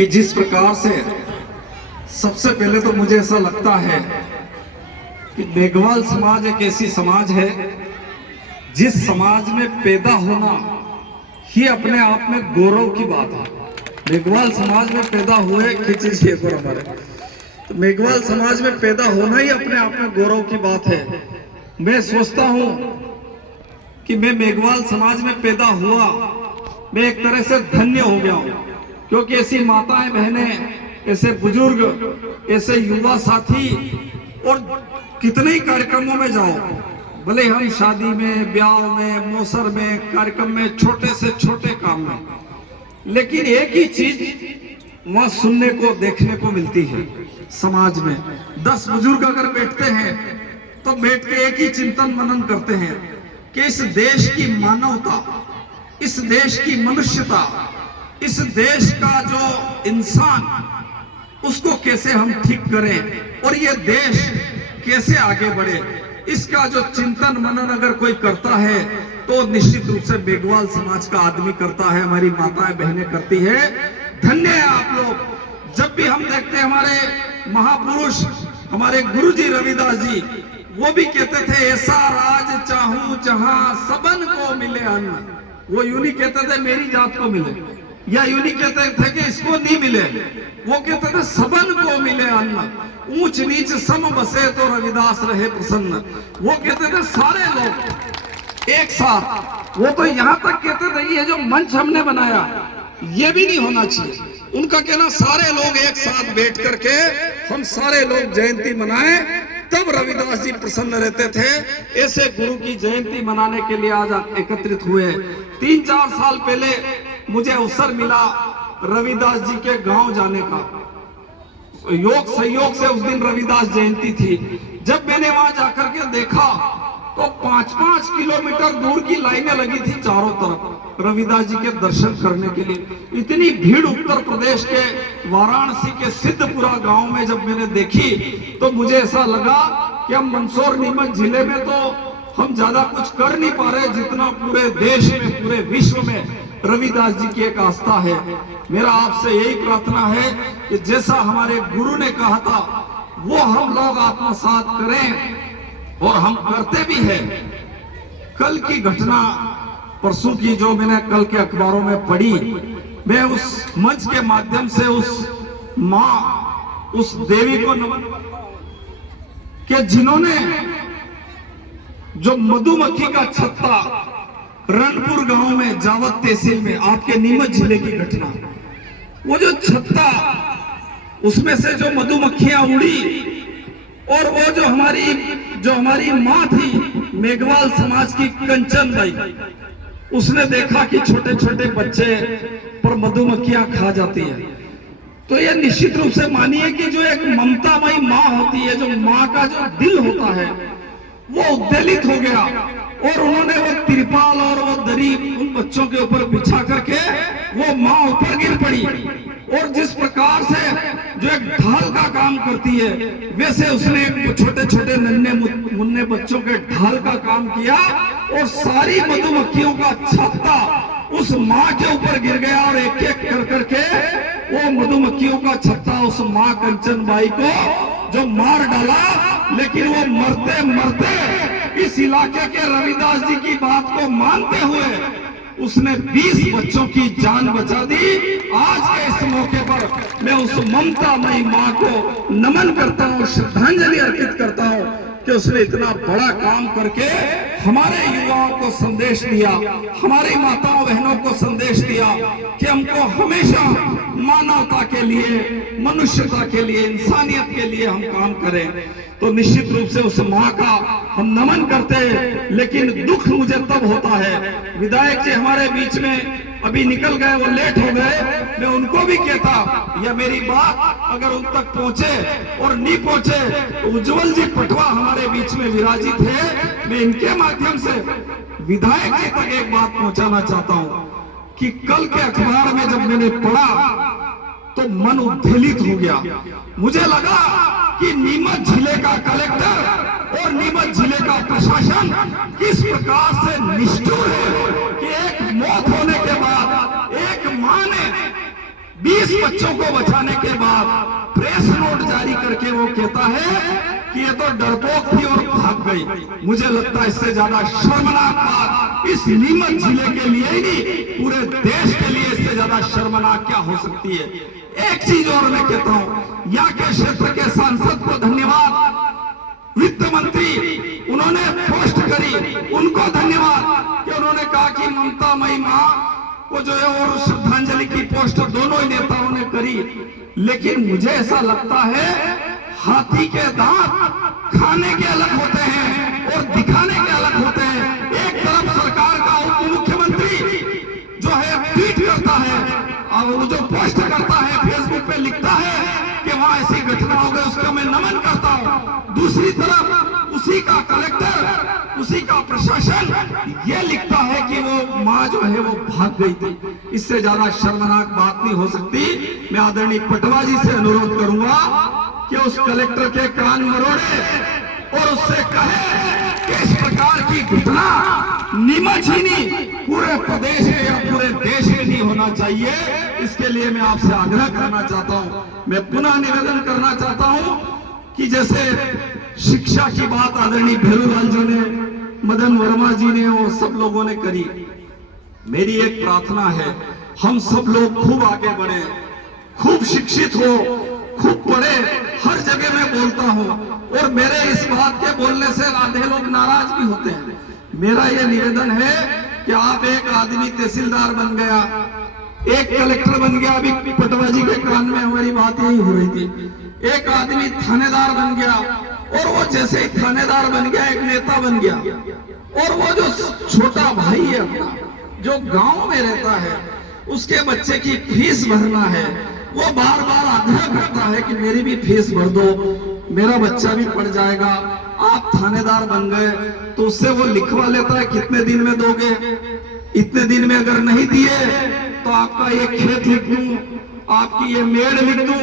कि जिस प्रकार से सबसे पहले तो मुझे ऐसा लगता है कि मेघवाल समाज एक ऐसी समाज है जिस समाज में पैदा होना ही अपने आप में गौरव की बात है। मेघवाल समाज में पैदा हुए खींचिए पर हमारे, तो मेघवाल समाज में पैदा होना ही अपने आप में गौरव की बात है। मैं सोचता हूं कि मैं मेघवाल समाज में पैदा हुआ, मैं एक तरह से धन्य हो गया हूं, क्योंकि ऐसी माताएं बहनें, ऐसे बुजुर्ग, ऐसे युवा साथी, और कितने ही कार्यक्रमों में जाओ, भले हम शादी में, ब्याह में, मौसर में, कार्यक्रम में, छोटे से छोटे काम में, लेकिन एक ही चीज वहां सुनने को, देखने को मिलती है। समाज में 10 बुजुर्ग अगर बैठते हैं तो बैठ के एक ही चिंतन मनन करते हैं कि इस देश की मानवता, इस देश की मनुष्यता, इस देश का जो इंसान, उसको कैसे हम ठीक करें और ये देश कैसे आगे बढ़े। इसका जो चिंतन मनन अगर कोई करता है तो निश्चित रूप से मेघवाल समाज का आदमी करता है, हमारी माताएं बहनें करती है। धन्य है आप लोग। जब भी हम देखते हैं हमारे महापुरुष, हमारे गुरुजी रविदास जी, वो भी कहते थे ऐसा राज चाहूं जहां सबन को मिले अन्न। वो यूं नहीं कहते थे मेरी जात को मिले, या यूं नहीं कहते थे कि इसको नहीं मिले, वो कहते थे सबन को मिले अन्न, ऊंच नीच सम बसे तो रविदास रहे प्रसन्न। वो कहते थे सारे लोग एक साथ। वो तो यहां तक कहते थे ये जो मंच हमने बनाया ये भी नहीं होना चाहिए। उनका कहना सारे लोग एक साथ बैठ करके हम सारे लोग जयंती मनाएं, तब रविदास जी प्रसन्न रहते थे। ऐसे गुरु की जयंती मनाने के लिए आज एकत्रित हुए। 3-4 साल पहले मुझे अवसर मिला रविदास जी के गांव जाने का। योग संयोग से उस दिन रविदास जयंती थी। जब मैंने वहां जाकर के देखा तो 5-5 किलोमीटर दूर की लाइनें लगी थी चारों तरफ रविदास जी के दर्शन करने के लिए। इतनी भीड़ उत्तर प्रदेश के वाराणसी के सिद्धपुरा गांव में जब मैंने देखी तो मुझे ऐसा लगा कि हम मंदसौर नीमच जिले में तो हम ज्यादा कुछ कर नहीं पा रहे, जितना पूरे देश में, पूरे विश्व में रविदास जी की एक आस्था है। मेरा आपसे यही प्रार्थना है कि जैसा हमारे गुरु ने कहा था वो हम लोग आत्मसात करें, और हम करते भी हैं। कल की घटना, परसों की, जो मैंने कल के अखबारों में पढ़ी, मैं उस मंच के माध्यम से उस मां, उस देवी को नमन करता हूं कि जिन्होंने जो मधुमक्खी का छत्ता रणपुर गांव में, जावत तहसील में, आपके नीमच जिले की घटना, वो जो छत्ता, उसमें से जो मधुमक्खियां उड़ी, और वो जो हमारी माँ थी मेघवाल समाज की कंचन बाई, उसने देखा कि छोटे छोटे बच्चे पर मधुमक्खियां खा जाती है। तो ये निश्चित रूप से मानिए कि जो एक ममतामयी माँ होती है, जो माँ का जो दिल होता है, वो उद्वेलित हो गया, और उन्होंने वो तिरपाल और वो दरी उन बच्चों के ऊपर बिछा करके वो माँ ऊपर गिर पड़ी। और जिस प्रकार से जो एक ढाल का काम करती है, वैसे उसने छोटे छोटे नन्हे मुन्ने बच्चों के ढाल का काम किया, और सारी मधुमक्खियों का छत्ता उस माँ के ऊपर गिर गया, और एक एक कर करके वो मधुमक्खियों का छत्ता उस माँ कंचन बाई को जो मार डाला। लेकिन वो मरते मरते इस इलाके के रविदास जी की बात को मानते हुए उसने 20 बच्चों की जान बचा दी। आज के इस मौके पर मैं उस ममतामयी माँ को नमन करता हूँ, श्रद्धांजलि अर्पित करता हूँ कि उसने इतना बड़ा काम करके हमारे युवाओं को संदेश दिया, हमारी माताओं बहनों को संदेश दिया कि हमको हमेशा मानवता के लिए, मनुष्यता के लिए, इंसानियत के लिए हम काम करें। तो निश्चित रूप से उस माँ का हम नमन करते हैं। लेकिन दुख मुझे तब होता है, विधायक जी हमारे बीच में अभी निकल गए, वो लेट हो गए, मैं उनको भी कहता, या मेरी बात अगर उन तक पहुंचे और नहीं पहुंचे तो उज्जवल जी पटवा हमारे बीच में विराजित है, मैं इनके माध्यम से विधायक जी तक एक बात पहुंचाना चाहता हूं कि कल के अखबार में जब मैंने पढ़ा तो मन उद्वेलित हो गया। मुझे लगा कि नीमच जिले का कलेक्टर और नीमच जिले का प्रशासन किस प्रकार से निष्ठुर है कि एक मौत होने के बाद एक मां ने 20 बच्चों को बचाने के बाद प्रेस नोट जारी करके वो कहता है कि ये तो डरपोक थी और भाग गई। मुझे लगता है इससे ज्यादा शर्मनाक बात इस नीमच जिले के लिए ही नहीं, पूरे देश के लिए इससे ज्यादा शर्मनाक क्या हो सकती है। एक चीज और मैं कहता हूं, यहाँ के क्षेत्र के सांसद को धन्यवाद, वित्त मंत्री उन्होंने पोस्ट करी, उनको धन्यवाद कि उन्होंने कहा कि ममता मई मां को जो है और श्रद्धांजलि की पोस्ट दोनों ही नेताओं ने करी। लेकिन मुझे ऐसा लगता है हाथी के दांत खाने के अलग होते हैं और दिखाने के अलग होते हैं। एक तरफ सरकार का उप मुख्यमंत्री जो है ट्वीट करता है और वो जो पोस्ट करता है फेसबुक पे लिखता है कि वहां ऐसी घटना हो गई, उसका मैं नमन करता हूं। दूसरी तरफ उसी का कलेक्टर, उसी का प्रशासन ये लिखता है कि वो मां जो है वो भाग गई थी। इससे ज्यादा शर्मनाक बात नहीं हो सकती। मैं आदरणीय पटवा जी से अनुरोध करूंगा कि उस कलेक्टर के कान मरोड़े और उससे कहे कि इस प्रकार की घटना नीमच ही नहीं पूरे प्रदेश में या पूरे देश में नहीं होना चाहिए। इसके लिए मैं आपसे आग्रह करना चाहता हूं, मैं पुनः निवेदन करना चाहता हूं कि जैसे शिक्षा की बात आदरणीय भेलूलाल जी ने, मदन वर्मा जी ने और सब लोगों ने करी, मेरी एक प्रार्थना है हम सब लोग खूब आगे बढ़े, खूब शिक्षित हो, खूब पढ़े। हर जगह मैं बोलता हूं और मेरे इस बात के बोलने से आधे लोग नाराज भी होते हैं। मेरा यह निवेदन है कि आप एक आदमी तहसीलदार बन गया, एक कलेक्टर बन गया, अभी पटवा जी के कान में हमारी बात यही हो रही थी, एक आदमी थानेदार बन गया और वो जैसे ही थानेदार बन गया एक नेता बन गया, और वो जो छोटा भाई है अपना जो गांव में रहता है उसके बच्चे की फीस भरना है, वो बार बार आग्रह करता है कि मेरी भी फीस भर दो, मेरा बच्चा भी पढ़ जाएगा। आप थानेदार बन गए तो उससे वो लिखवा लेता है कितने दिन में दोगे, इतने दिन में अगर नहीं दिए तो आपका ये खेत लिख दूं, आपकी ये मेड़ लिख दूं।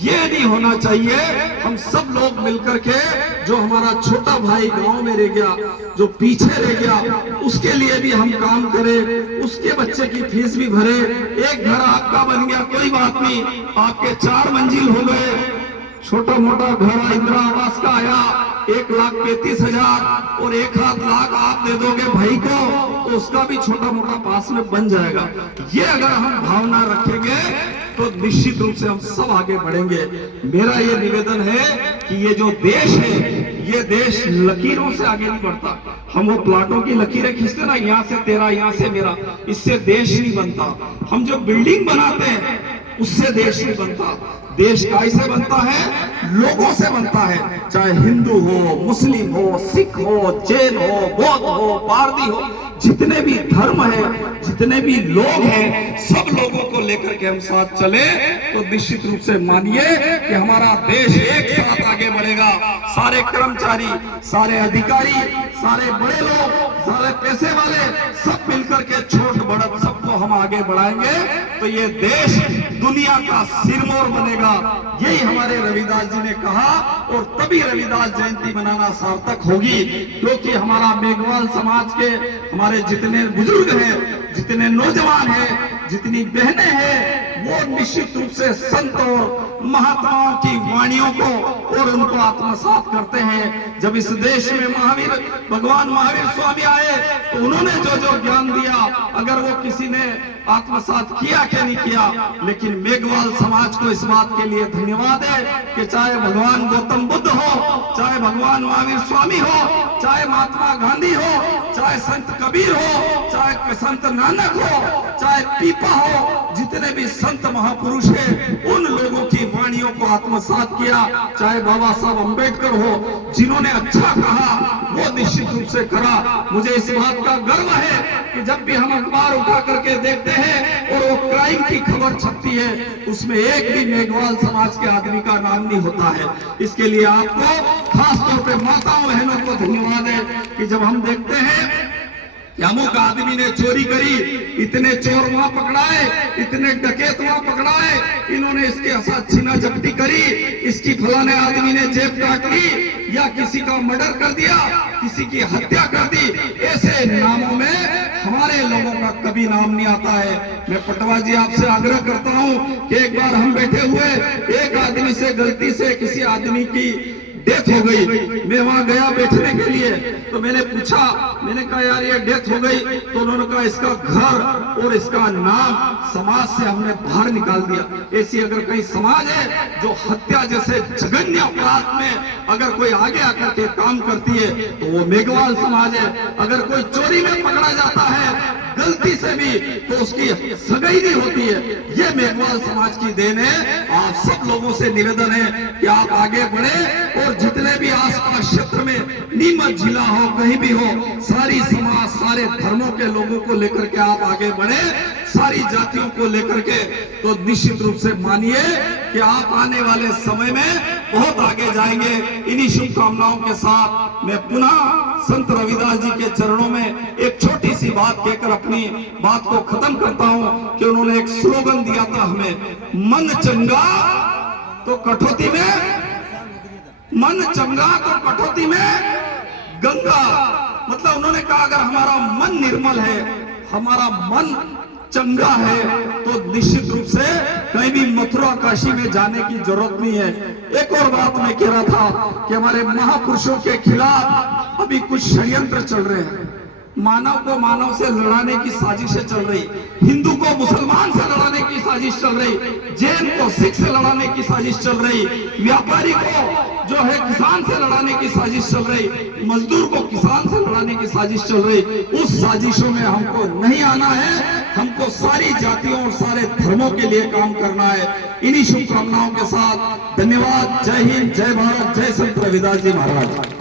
ये नहीं होना चाहिए। हम सब लोग मिलकर के जो हमारा छोटा भाई गांव में रह गया, जो पीछे रह गया, उसके लिए भी हम काम करें, उसके बच्चे की फीस भी भरे। एक घर आपका बन गया कोई बात नहीं, आपके 4 मंजिल हो गए, छोटा मोटा घर इंदिरा आवास का आया 1,35,000 और 1 लाख आप दे दोगे भाई को तो उसका भी छोटा मोटा पास में बन जाएगा। ये अगर हम भावना रखेंगे तो निश्चित रूप से हम सब आगे बढ़ेंगे। मेरा ये निवेदन है कि ये जो देश है, ये देश लकीरों से आगे नहीं बढ़ता। हम वो प्लाटों की लकीरें खींचते ना, यहाँ से तेरा, यहाँ से मेरा, इससे देश नहीं बनता। हम जो बिल्डिंग बनाते हैं उससे देश नहीं बनता। देश कैसे बनता है? लोगों से बनता है, चाहे हिंदू हो, मुस्लिम हो, सिख हो, जैन हो, बौद्ध हो, पारसी हो, जितने भी धर्म है, जितने भी लोग हैं, सब लोगों को लेकर के हम साथ चले तो निश्चित रूप से मानिए कि हमारा देश एक साथ आगे बढ़ेगा। सारे कर्मचारी, सारे अधिकारी, सारे बड़े लोग, सारे पैसे वाले सब मिलकर के छोट बड़त सबको हम आगे बढ़ाएंगे तो ये देश दुनिया का सिरमौर बनेगा। यही हमारे रविदास जी ने कहा और तभी रविदास जयंती मनाना सार्थक होगी, क्योंकि हमारा मेघवाल समाज के हमारे जितने बुजुर्ग हैं, जितने नौजवान हैं, जितनी बहनें हैं, वो निश्चित रूप से संत और महात्माओं की वाणियों को और उनको आत्मसात करते हैं। जब इस देश में भगवान महावीर स्वामी आए तो उन्होंने जो जो ज्ञान दिया, अगर वो किसी ने आत्मसात किया क्या नहीं किया, लेकिन मेघवाल समाज को इस बात के लिए धन्यवाद है कि चाहे भगवान गौतम बुद्ध हो, चाहे भगवान महावीर स्वामी हो, चाहे महात्मा गांधी हो, चाहे संत कबीर हो, चाहे संत नानक हो, चाहे पीपा हो, जितने भी संत महापुरुष हैं उन लोगों की वाणियों को आत्मसात किया। चाहे बाबा साहब अंबेडकर हो, जिन्होंने अच्छा कहा वो निश्चित रूप से करा। मुझे इस बात का गर्व है कि जब भी हम अखबार उठा करके देखते हैं और वो क्राइम की खबर छपती है, उसमें एक भी मेघवाल समाज के आदमी का नाम नहीं होता है। इसके लिए आपको खास तौर पे माताओं बहनों को धन्यवाद है कि जब हम देखते हैं कि अमुक आदमी ने चोरी करी, इतने चोर वहां पकड़ाए, इतने डकैत वहां पकड़ाए, इन्होंने इसके साथ छीना झपटी करी, इसकी फलाने आदमी ने जेब काट ली, या किसी का मर्डर कर दिया, किसी की हत्या कर दी। ऐसे नामों में हमारे लोगों का कभी नाम नहीं आता है। मैं पटवा जी आपसे आग्रह करता हूं कि एक बार हम बैठे हुए, एक आदमी से गलती से किसी आदमी की डेथ हो गई, मैं वहां गया बैठने के लिए, तो मैंने पूछा, मैंने कहा यार ये डेथ हो गई, तो उन्होंने कहा इसका घर और इसका नाम समाज से हमने बाहर निकाल दिया। ऐसी अगर कहीं समाज है जो हत्या जैसे जघन्य अपराध में अगर कोई आगे आकर के काम करती है तो वो मेघवाल समाज है। अगर कोई चोरी में पकड़ा जाता है गलती से भी तो उसकी सगाई नहीं होती है, ये मेघवाल समाज की देन है। आप सब लोगों से निवेदन है कि आप आगे बढ़े और जितने भी आसपास क्षेत्र में नीमच जिला हो कहीं भी हो, सारी समाज सारे धर्मों के लोगों को लेकर के आप आगे बढ़े, सारी जातियों को लेकर के, तो निश्चित रूप से मानिए कि आप आने वाले समय में बहुत आगे जाएंगे। इन्हीं शुभकामनाओं के साथ मैं पुनः संत रविदास जी के चरणों में एक छोटी सी बात कहकर अपनी बात को खत्म करता हूं कि उन्होंने एक स्लोगन दिया था हमें, मन चंगा तो कठौती में, मन चंगा तो कठौती में गंगा। मतलब उन्होंने कहा अगर हमारा मन निर्मल है, हमारा मन चंगा है, तो निश्चित रूप से कहीं भी मथुरा काशी में जाने की जरूरत नहीं है। एक और बात मैं कह रहा था कि हमारे महापुरुषों के खिलाफ अभी कुछ षड्यंत्र चल रहे हैं। मानव को मानव से लड़ाने की साजिशें चल रही, हिंदू को मुसलमान से लड़ाने की साजिश चल रही, जैन को सिख से लड़ाने की साजिश चल रही, व्यापारी को जो है किसान से लड़ाने की साजिश चल रही, मजदूर को किसान से लड़ाने की साजिश चल रही। उस साजिशों में हमको नहीं आना है, हमको सारी जातियों और सारे धर्मों के लिए काम करना है। इन्हीं शुभकामनाओं के साथ धन्यवाद। जय हिंद, जय भारत, जय संत रविदास जी महाराज।